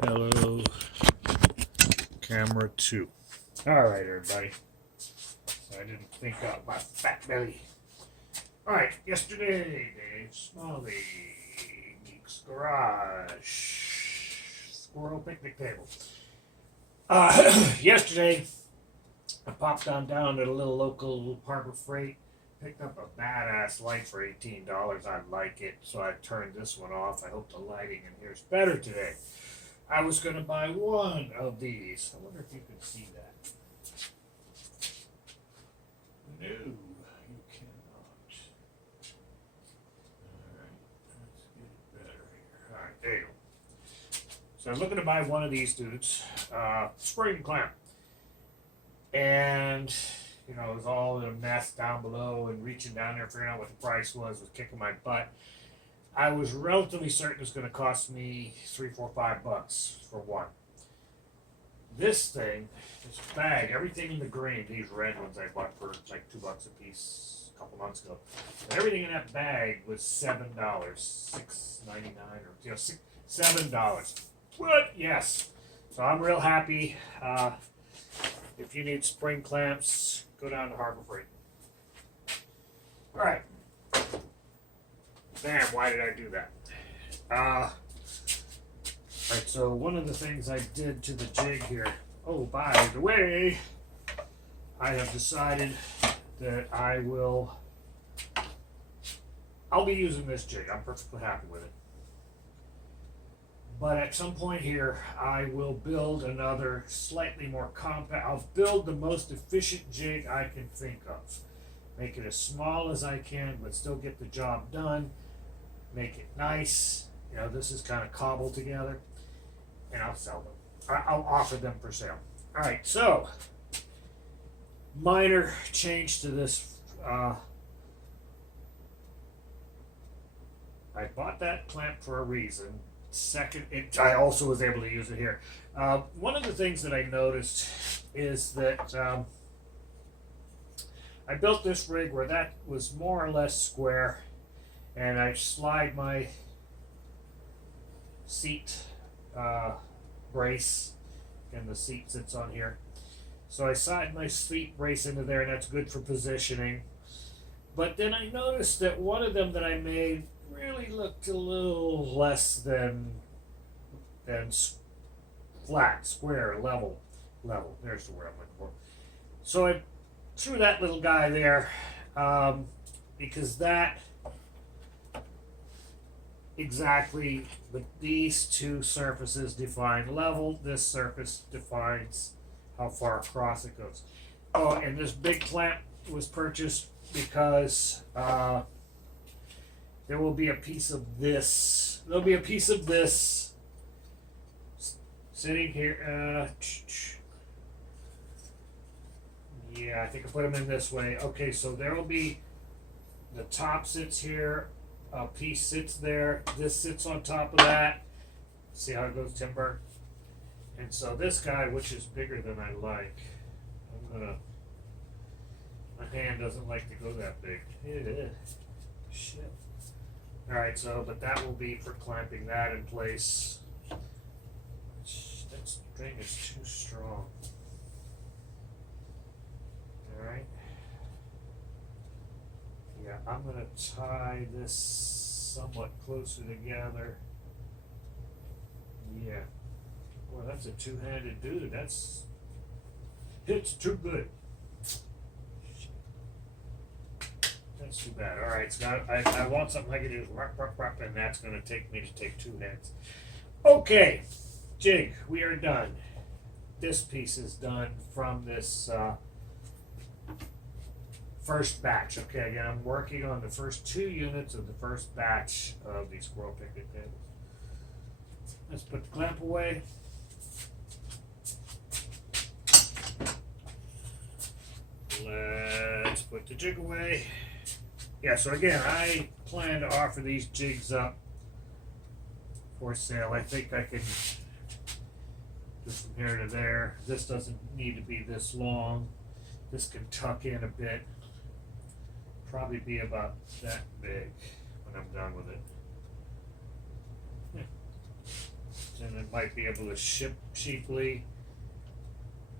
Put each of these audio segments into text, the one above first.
Hello, camera 2. Alright, everybody. So I didn't think out my fat belly. Alright, yesterday, Dave Smalley, Geek's Garage, Squirrel Picnic Table. Yesterday, I popped on down to the little local Harbor Freight, picked up a badass light for $18. I like it, so I turned this one off. I hope the lighting in here is better today. I was going to buy one of these. I wonder if you can see that. No, you cannot. Alright, let's get it better here. Alright, there you go. So I'm looking to buy one of these dudes. Spring clamp. And, you know, it was all in a mess down below and reaching down there, figuring out what the price was kicking my butt. I was relatively certain it was going to cost me $3, $4, $5 for one. This thing, this bag, everything in the green, these red ones I bought for like $2 a piece a couple months ago. And everything in that bag was $7, $6.99 or $7. What? Yes. So I'm real happy. If you need spring clamps, go down to Harbor Freight. All right. Damn, why did I do that? Right, so one of the things I did to the jig here, oh, by the way, I have decided that I'll be using this jig. I'm perfectly happy with it. But at some point here, I will build another slightly more compact, I'll build the most efficient jig I can think of. Make it as small as I can, but still get the job done. Make it nice. You know, this is kind of cobbled together. And I'll sell them. I'll offer them for sale. All right, so minor change to this. I bought that clamp for a reason. Second, I also was able to use it here. One of the things that I noticed is that I built this rig where that was more or less square, and I slide my seat brace, and the seat sits on here. So I slide my seat brace into there, and that's good for positioning. But then I noticed that one of them that I made really looked a little less than flat, square, level. There's the word I'm looking for. So I threw that little guy there because that exactly, but these two surfaces define level. This surface defines how far across it goes. Oh, and this big clamp was purchased because there will be a piece of this. There'll be a piece of this sitting here. Yeah, I think I put them in this way. Okay, so there will be, the top sits here, a piece sits there, this sits on top of that. See how it goes, timber? And so this guy, which is bigger than I like, my hand doesn't like to go that big. Shit. Alright, so, but that will be for clamping that in place. That string is too strong. Alright. Yeah, I'm going to tie this somewhat closer together. Yeah. Boy, that's a two-handed dude. It's too good. That's too bad. All right, so I want something I can do, and that's going to take me to take two heads. Okay, jig, we are done. This piece is done from this first batch. Okay, again, I'm working on the first 2 units of the first batch of these Squirrel Picnic Tables. Let's put the clamp away. Let's put the jig away. Yeah, so again, I plan to offer these jigs up for sale. I think I can do from here to there. This doesn't need to be this long. This can tuck in a bit. Probably be about that big when I'm done with it. Yeah. And then might be able to ship cheaply.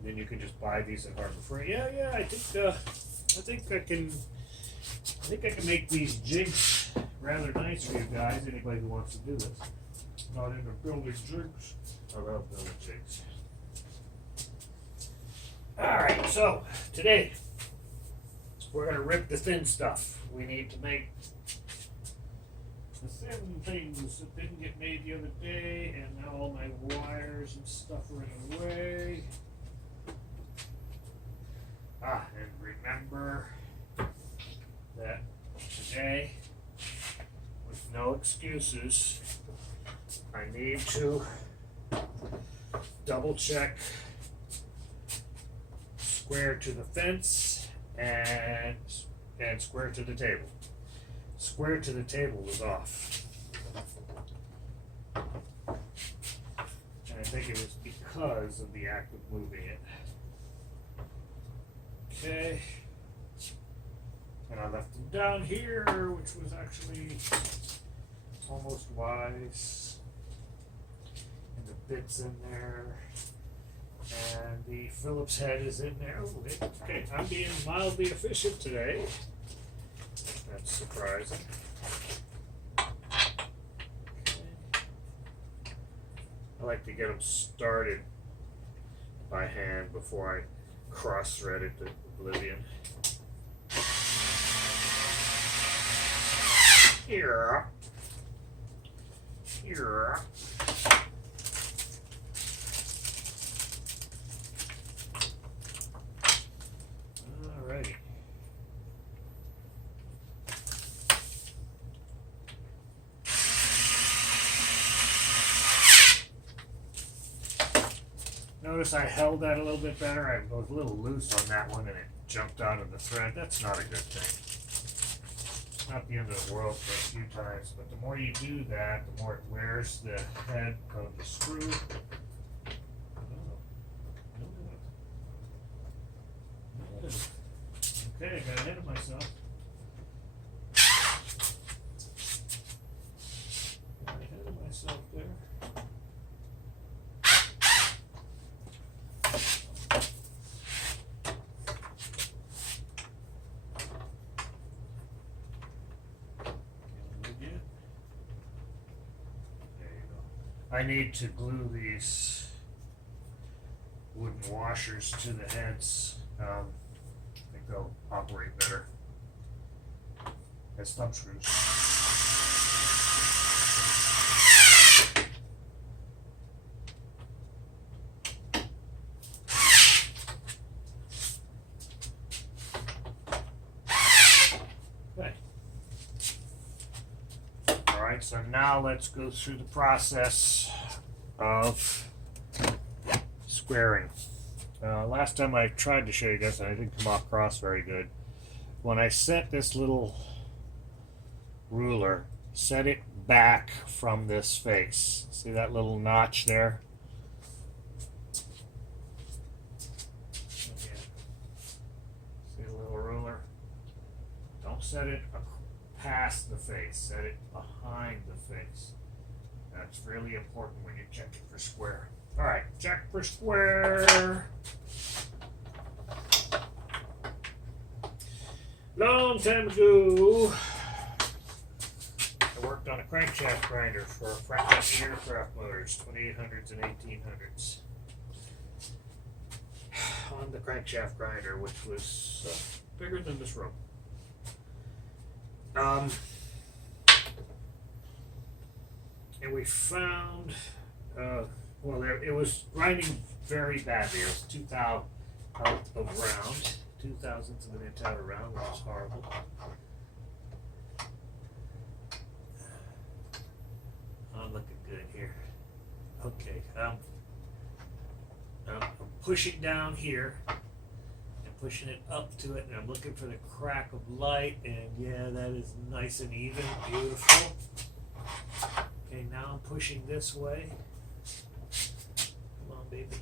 Then you can just buy these at Harbor Freight. Yeah. I think I can make these jigs rather nice for you guys. Anybody who wants to do this. Not into building jigs. I love building jigs. Alright, so today we're going to rip the thin stuff. We need to make the thin things that didn't get made the other day, and now all my wires and stuff are in the way. And remember that today, with no excuses, I need to double check square to the fence and square to the table. Square to the table was off. And I think it was because of the act of moving it. Okay. And I left them down here, which was actually almost wise. And the bit's in there. And the Phillips head is in there. Oh, okay, I'm being mildly efficient today. That's surprising. Okay. I like to get them started by hand before I cross-thread it to oblivion. Here. Alrighty. Notice I held that a little bit better. I was a little loose on that one and it jumped out of the thread. That's not a good thing. Not the end of the world for a few times, but the more you do that, the more it wears the head of the screw. Okay, got ahead of myself. Got ahead of myself there. I need to glue these wooden washers to the heads. I think they'll operate better as thumb screws. Okay. Alright, so now let's go through the process of squaring. Last time I tried to show you guys and I didn't come across very good. When I set this little ruler, set it back from this face. See that little notch there? See the little ruler? Don't set it past the face, set it behind the face. That's really important when you're checking for square. Alright, check for square. Long time ago, I worked on a crankshaft grinder for Franklin aircraft motors, 2800s and 1800s. On the crankshaft grinder, which was bigger than this room. And we found, well, it was grinding very badly. It was 2 thou out of round, 2 thousandths of an inch out of round, which was horrible. I'm looking good here. Okay, I'm pushing down here and pushing it up to it, and I'm looking for the crack of light, and yeah, that is nice and even, beautiful. Okay, now I'm pushing this way. Come on, baby.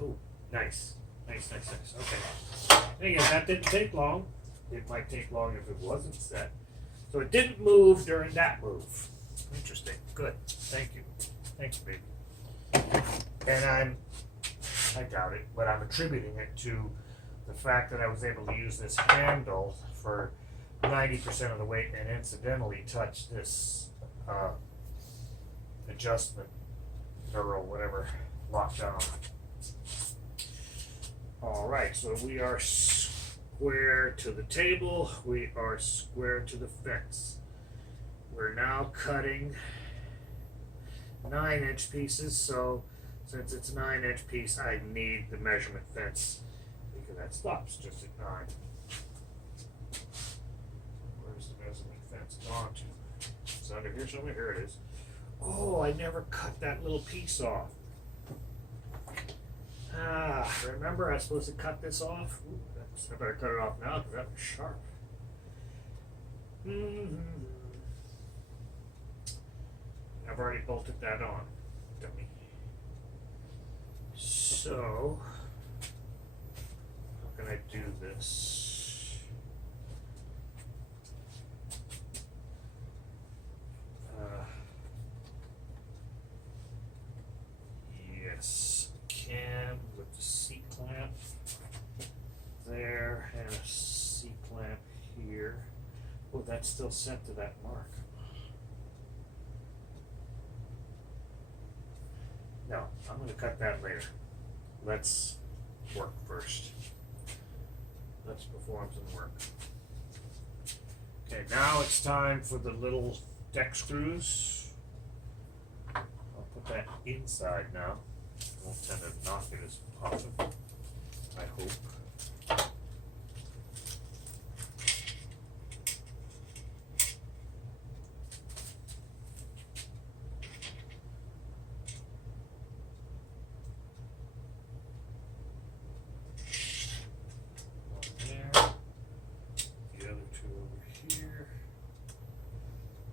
Oh, nice. Nice. Okay. Thing is, that didn't take long. It might take long if it wasn't set. So it didn't move during that move. Interesting. Good. Thank you. Thank you, baby. And I doubt it, but I'm attributing it to the fact that I was able to use this handle for 90% of the weight and incidentally touch this adjustment or whatever lockdown. Alright, so we are square to the table, we are square to the fence. We're now cutting 9-inch pieces, so since it's a 9-inch piece, I need the measurement fence because that stops just at 9. Where's the measurement fence gone to? It's under here somewhere. Here it is. Oh, I never cut that little piece off. Remember I was supposed to cut this off? Ooh, I better cut it off now because that was sharp. I've already bolted that on, dummy. So, how can I do this? Yes, can with the C-clamp there and a C-clamp here. Oh, that's still set to that mark. No, I'm going to cut that later. Let's work first. Let's perform some work. Okay, now it's time for the little deck screws. I'll put that inside now. Won't tend to knock it as often, I hope.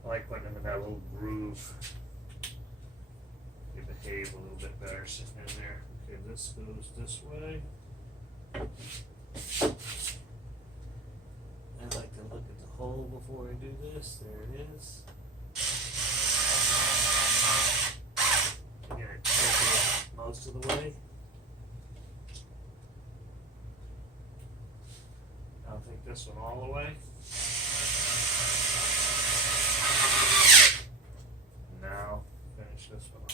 I like putting them in that little groove. They behave a little bit better sitting in there. Okay, this goes this way. I like to look at the hole before I do this. There it is. Get it tilted most of the way. I'll take this one all the way. Now finish this one off.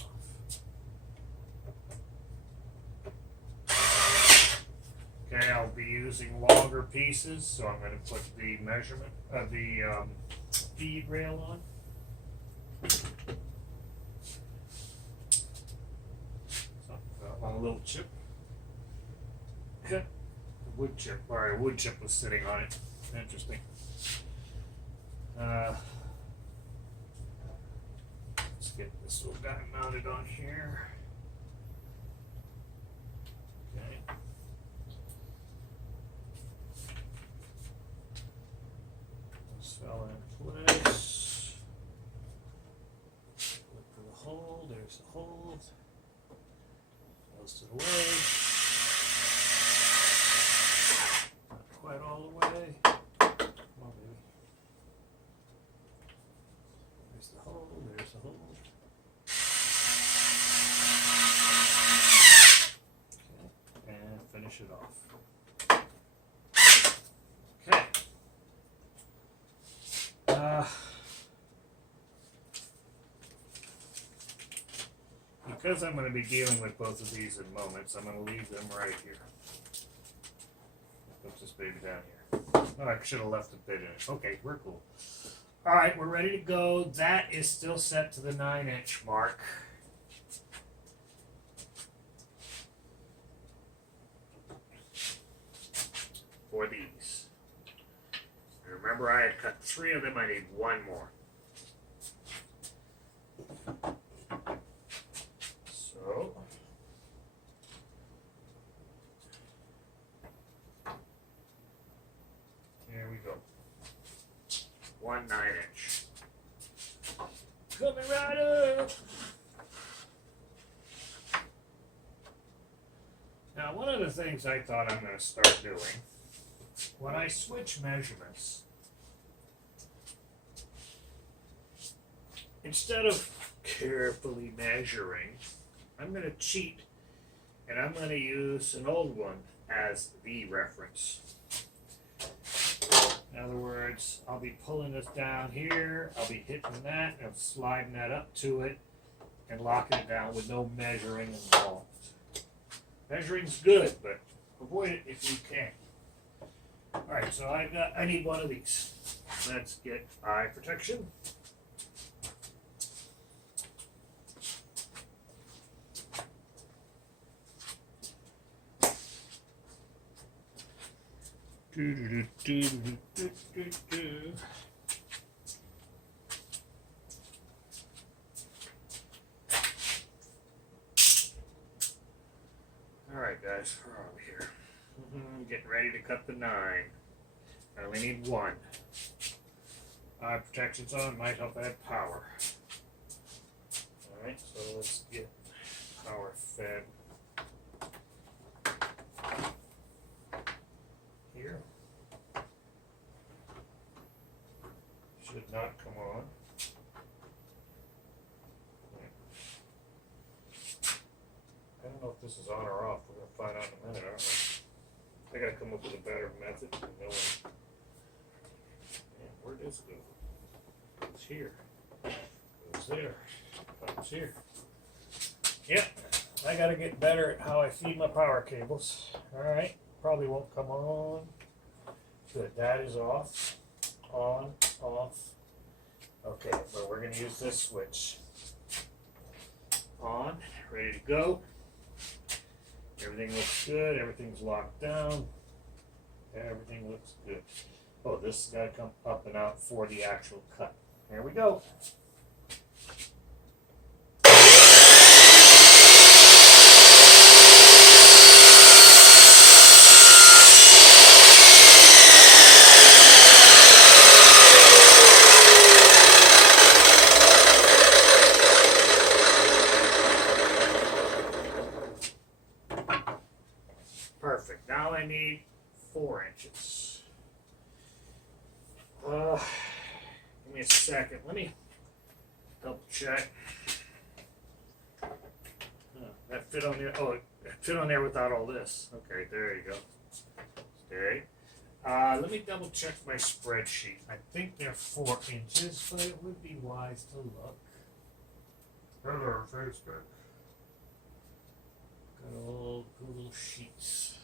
Okay, I'll be using longer pieces, so I'm going to put the measurement of the feed rail on. So, on a little chip. Yeah, wood chip. Or a wood chip was sitting on it. Interesting. Let's get this little guy mounted on here. Okay. This fell in place. Look for the hole. There's the hole. Most of the way. Not quite all the way. Come on, baby. There's the hole. There's the hole. Okay, and finish it off. Okay. Because I'm going to be dealing with both of these in moments, I'm going to leave them right here. Put this baby down here. Oh, I should have left a bit in it. Okay, we're cool. All right, we're ready to go. That is still set to the 9-inch mark. For these. Remember, I had cut 3 of them. I need 1 more. So, here we go. 1 9-inch. Coming right up. Now, one of the things I thought I'm going to start doing when I switch measurements, instead of carefully measuring, I'm going to cheat and I'm going to use an old one as the reference. In other words, I'll be pulling this down here, I'll be hitting that and sliding that up to it and locking it down with no measuring involved. Measuring's good, but avoid it if you can. Alright, so I need one of these. Let's get eye protection. Alright guys, where are we here? Getting ready to cut the 9. I only need one. Eye protection's on, might help add power. Alright, so let's get power fed here. Should not come on. I don't know if this is on or off. We're going to find out in a minute, aren't we? I got to come up with a better method than knowing. Where does it go? Goes here. Goes there. Comes here. Yep. I got to get better at how I feed my power cables. Alright. Probably won't come on. Good. That is off. On. Off. Okay. But we're going to use this switch. On. Ready to go. Everything looks good. Everything's locked down. Everything looks good. Oh, this has got to come up and out for the actual cut. There we go. Perfect. Now I need 4 inches. Give me a second. Let me double check. That fit on there. Oh, it fit on there without all this. Okay, there you go. Okay. Let me double check my spreadsheet. I think they're 4 inches, but it would be wise to look. Hello, Facebook. Good old Google Sheets.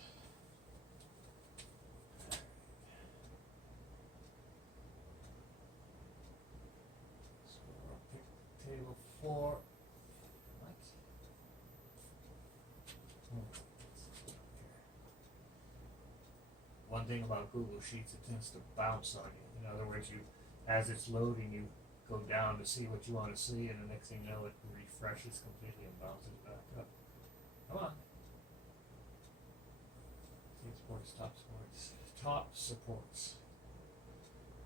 Squirrel Picnic Table 4. What? One thing about Google Sheets, it tends to bounce on you. In other words, as it's loading, you go down to see what you want to see, and the next thing you know, it refreshes completely and bounces back up. Come on. Supports, top supports. Top supports.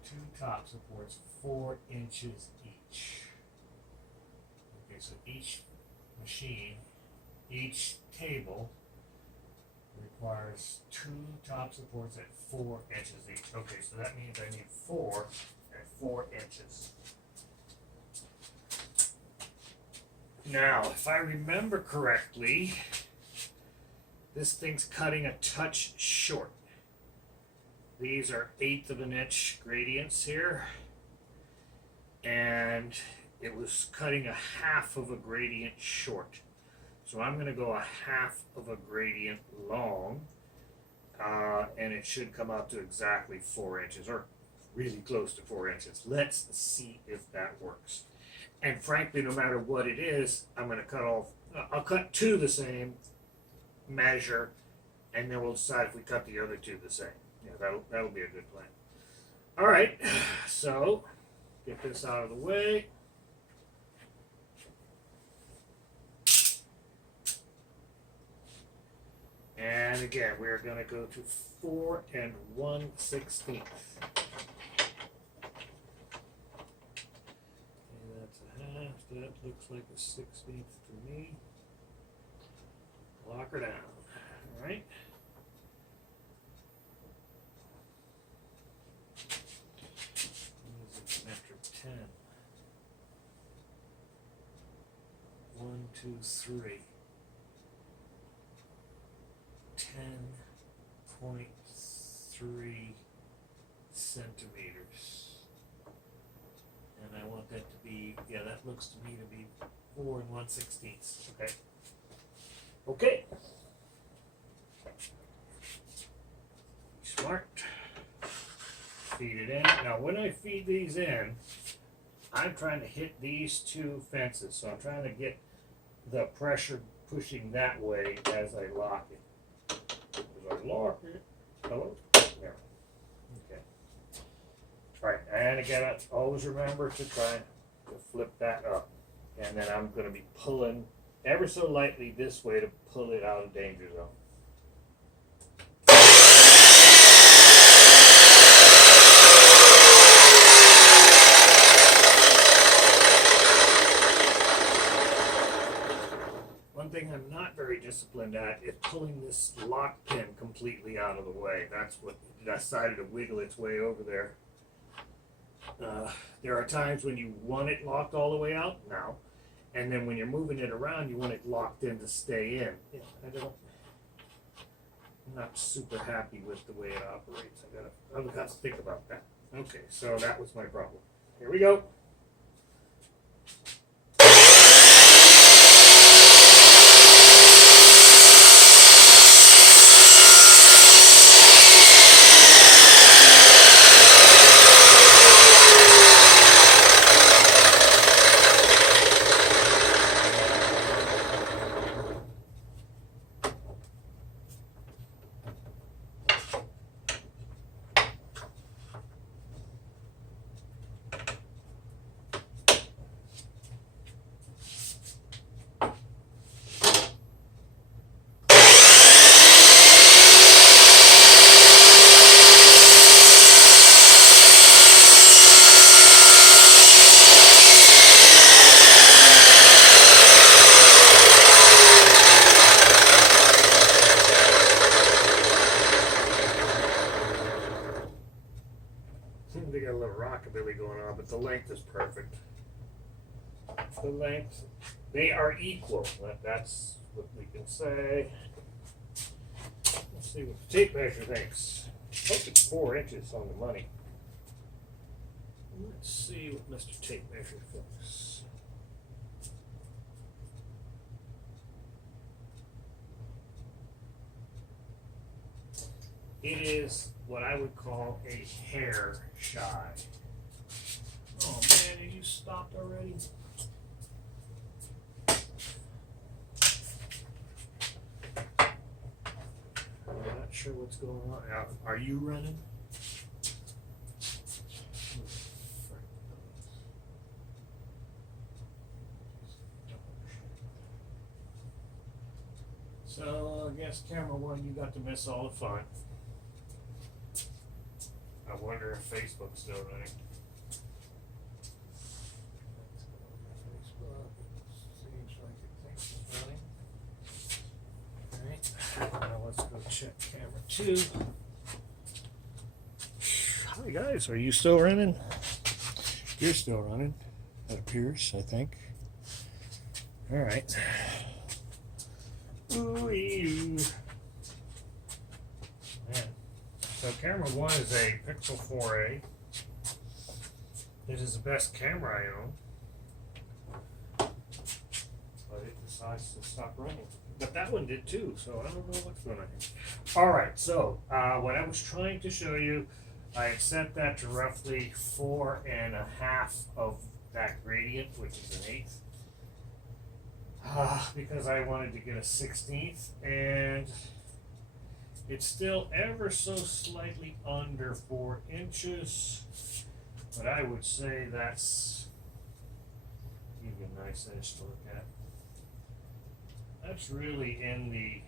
2 top supports, 4 inches each. Okay, so each machine, each table requires 2 top supports at 4 inches each. Okay, so that means I need 4 at 4 inches. Now, if I remember correctly, this thing's cutting a touch short. These are 1/8 of an inch gradients here. And it was cutting a 1/2 of a gradient short. So I'm going to go a 1/2 of a gradient long. And it should come out to exactly 4 inches, or really close to 4 inches. Let's see if that works. And frankly, no matter what it is, I'm going to cut off. I'll cut 2 the same measure, and then we'll decide if we cut the other 2 the same. Yeah, that'll be a good plan. All right, so get this out of the way. And again, we're going to go to 4 1/16. That's a 1/2. That looks like a 1/16 to me. Lock her down. All right. Metric 10. 2, 3. 10.3 centimeters. And I want that to be, yeah, that looks to me to be 4 1/16. Okay. Okay. Smart. Feed it in. Now when I feed these in, I'm trying to hit these two fences. So I'm trying to get the pressure pushing that way as I lock it. As I lock it. Hello? There. Okay. Alright, and I gotta always remember to try to flip that up. And then I'm gonna be pulling ever so lightly this way to pull it out of danger zone. One thing I'm not very disciplined at is pulling this lock pin completely out of the way. That's what decided to wiggle its way over there. There are times when you want it locked all the way out now, and then when you're moving it around, you want it locked in to stay in. I'm not super happy with the way it operates. I've got to think about that. Okay, so that was my problem. Here we go. They got a little rockabilly going on, but the length is perfect. The length, they are equal. That's what we can say. Let's see what the tape measure thinks. I hope it's 4 inches on the money. Let's see what Mr. Tape Measure thinks. It is what I would call a hair shy. Oh man, have you stopped already? I'm not sure what's going on. Are you running? So I guess camera one, you got to miss all the fun. I wonder if Facebook's still running. Facebook seems like it thinks it's running. Alright, now let's go check camera 2. Hi guys, are you still running? You're still running. That appears, I think. Alright. Ooh. Man. So camera 1 is a Pixel 4a. It is the best camera I own. But it decides to stop running. But that one did too, so I don't know what's going on here. Alright, so what I was trying to show you, I had set that to roughly 4.5 of that gradient, which is an 1/8. Because I wanted to get a 16th, and it's still ever so slightly under 4 inches, but I would say that's give you a nice edge to look at. That's really in the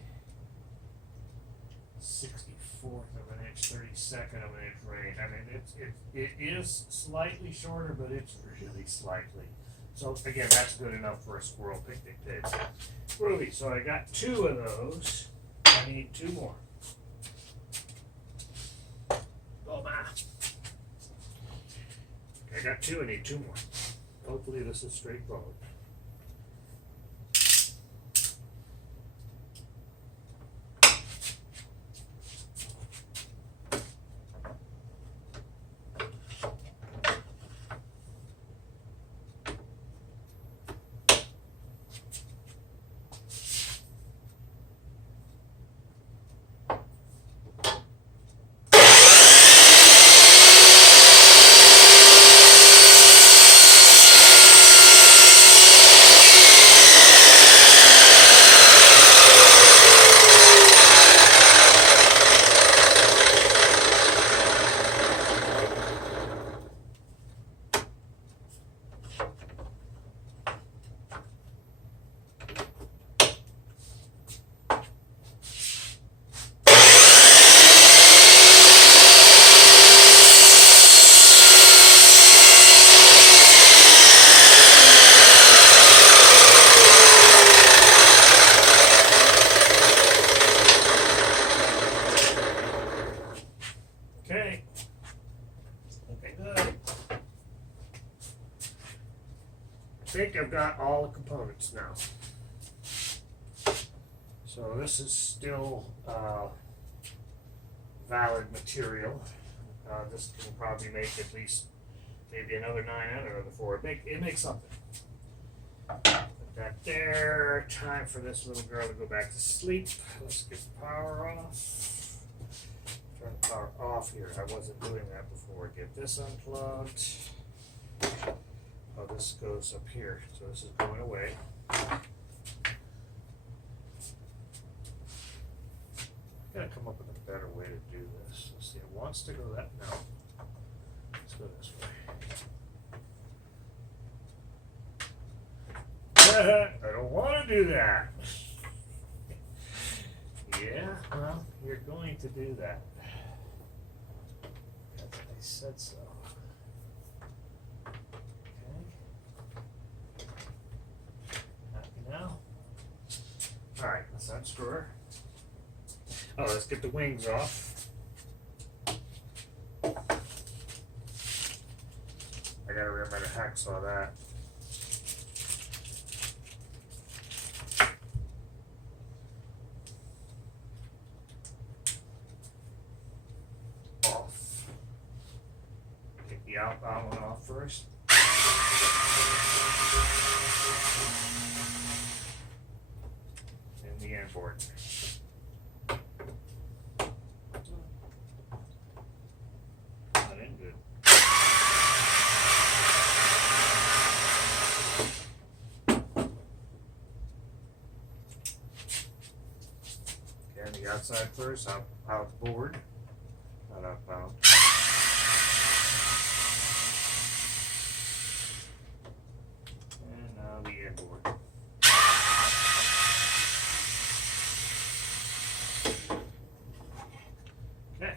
64th of an inch, 32nd of an inch range. I mean, it is slightly shorter, but it's really slightly. So again, that's good enough for a Squirrel Picnic Table. Groovy. So I got 2 of those. I need 2 more. Oh my! I got 2. I need 2 more. Hopefully this is straightforward. think I've got all the components now. So this is still valid material. This can probably make at least maybe another 9 out of the 4. It makes something. Put that there. Time for this little girl to go back to sleep. Let's get the power off. Turn the power off here. I wasn't doing that before. Get this unplugged. Oh, this goes up here. So this is going away. I gotta come up with a better way to do this. Let's see. It wants to go that. No. Let's go this way. I don't want to do that. Yeah, well, you're going to do that. I said so. Okay. Happy now? Alright, let's unscrew her. Oh, let's get the wings off. I gotta remember to hacksaw that. The outbound one off first. And the inboard. Not in good. Okay, the outside first, outboard, not outbound. The inboard. Okay,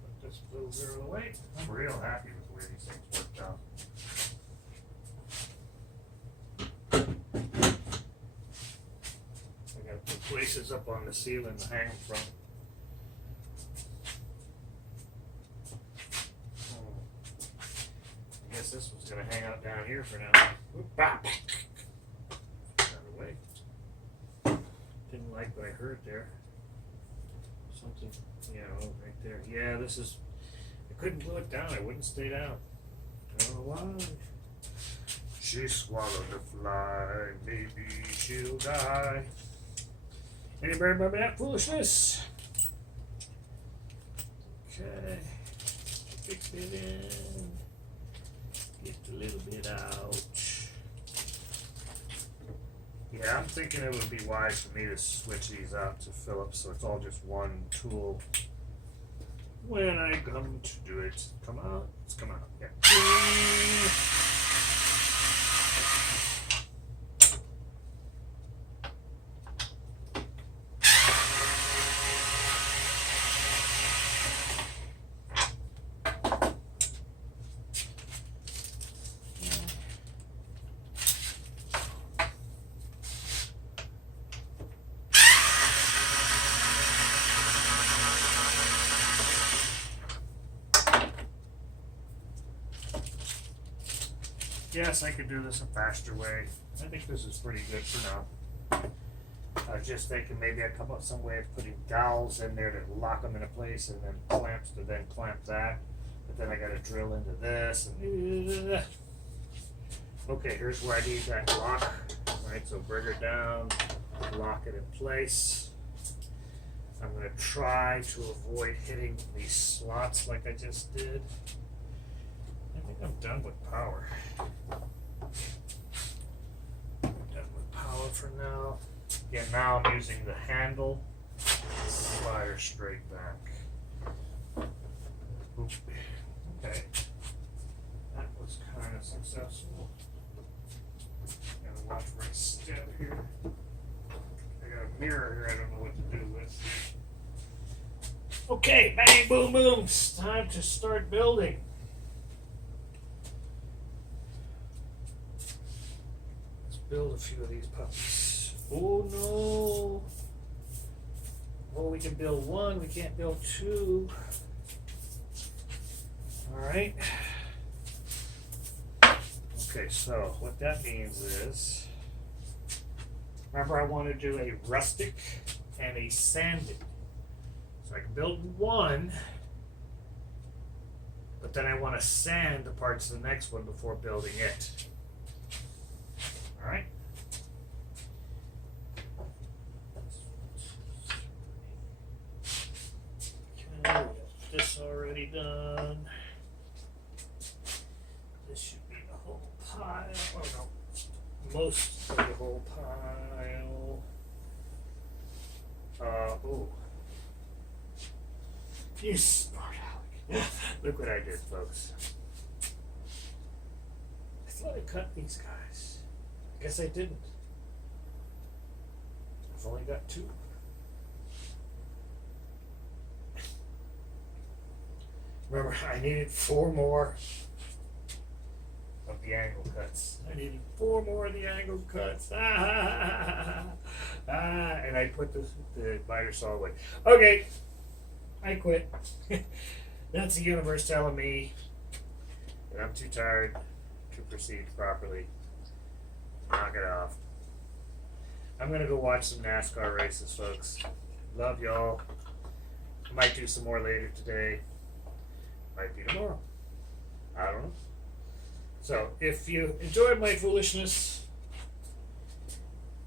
put this little girl away. I'm real happy with the way these things worked out. I got to put places up on the ceiling to hang them from. I guess this one's going to hang out down here for now. Out of the way. Didn't like what I heard there. Something, right there. Yeah, this is. I couldn't glue it down. I wouldn't stay down. I don't know why. She swallowed the fly. Maybe she'll die. Anybody remember that foolishness? Okay. Fix it in. Get a little bit out. Yeah, I'm thinking it would be wise for me to switch these out to Phillips so it's all just one tool. When I come to do it, come out, it's come out. Yeah. Yes, I could do this a faster way. I think this is pretty good for now. I was just thinking maybe I'd come up with some way of putting dowels in there to lock them into place and then clamps to then clamp that. But then I got to drill into this. And okay, here's where I need that lock. Alright, so bring her down, lock it in place. I'm going to try to avoid hitting these slots like I just did. I think I'm done with power. I'm done with power for now. Again, now I'm using the handle. Slide her straight back. Oop. Okay. That was kind of successful. Gotta watch where I step here. I got a mirror here I don't know what to do with. Okay, bang, boom, boom. It's time to start building. Build a few of these puppies. Oh no! Oh, we can build one, we can't build two. Alright. Okay, so what that means is, remember I want to do a rustic and a sanded. So I can build one, but then I want to sand the parts of the next one before building it. All right. Okay, this already done. This should be the whole pile. Oh no, most of the whole pile. Oh. You smart aleck. Look what I did, folks. I thought I cut these guys. I guess I didn't. I've only got 2. Remember, I needed 4 more of the angle cuts. I needed 4 more of the angle cuts. And I put the miter saw away. Okay, I quit. That's the universe telling me that I'm too tired to proceed properly. Knock it off. I'm gonna go watch some NASCAR races, folks. Love y'all. I might do some more later today. Might be tomorrow. I don't know. So, if you enjoyed my foolishness,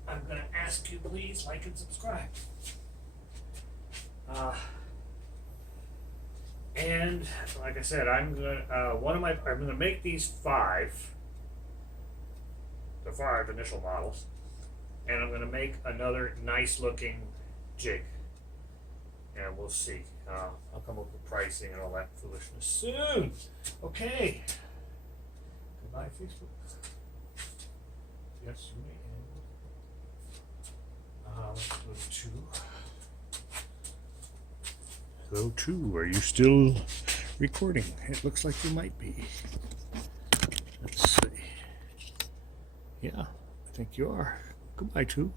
I'm gonna ask you please like and subscribe. And like I said, I'm gonna make these 5, the 5 initial models, and I'm gonna make another nice looking jig. And we'll see. I'll come up with pricing and all that foolishness soon. Okay. Goodbye, Facebook. Yes, you may end. Let's go to. Hello, 2. Are you still recording? It looks like you might be. Let's see. Yeah, I think you are. Goodbye, 2.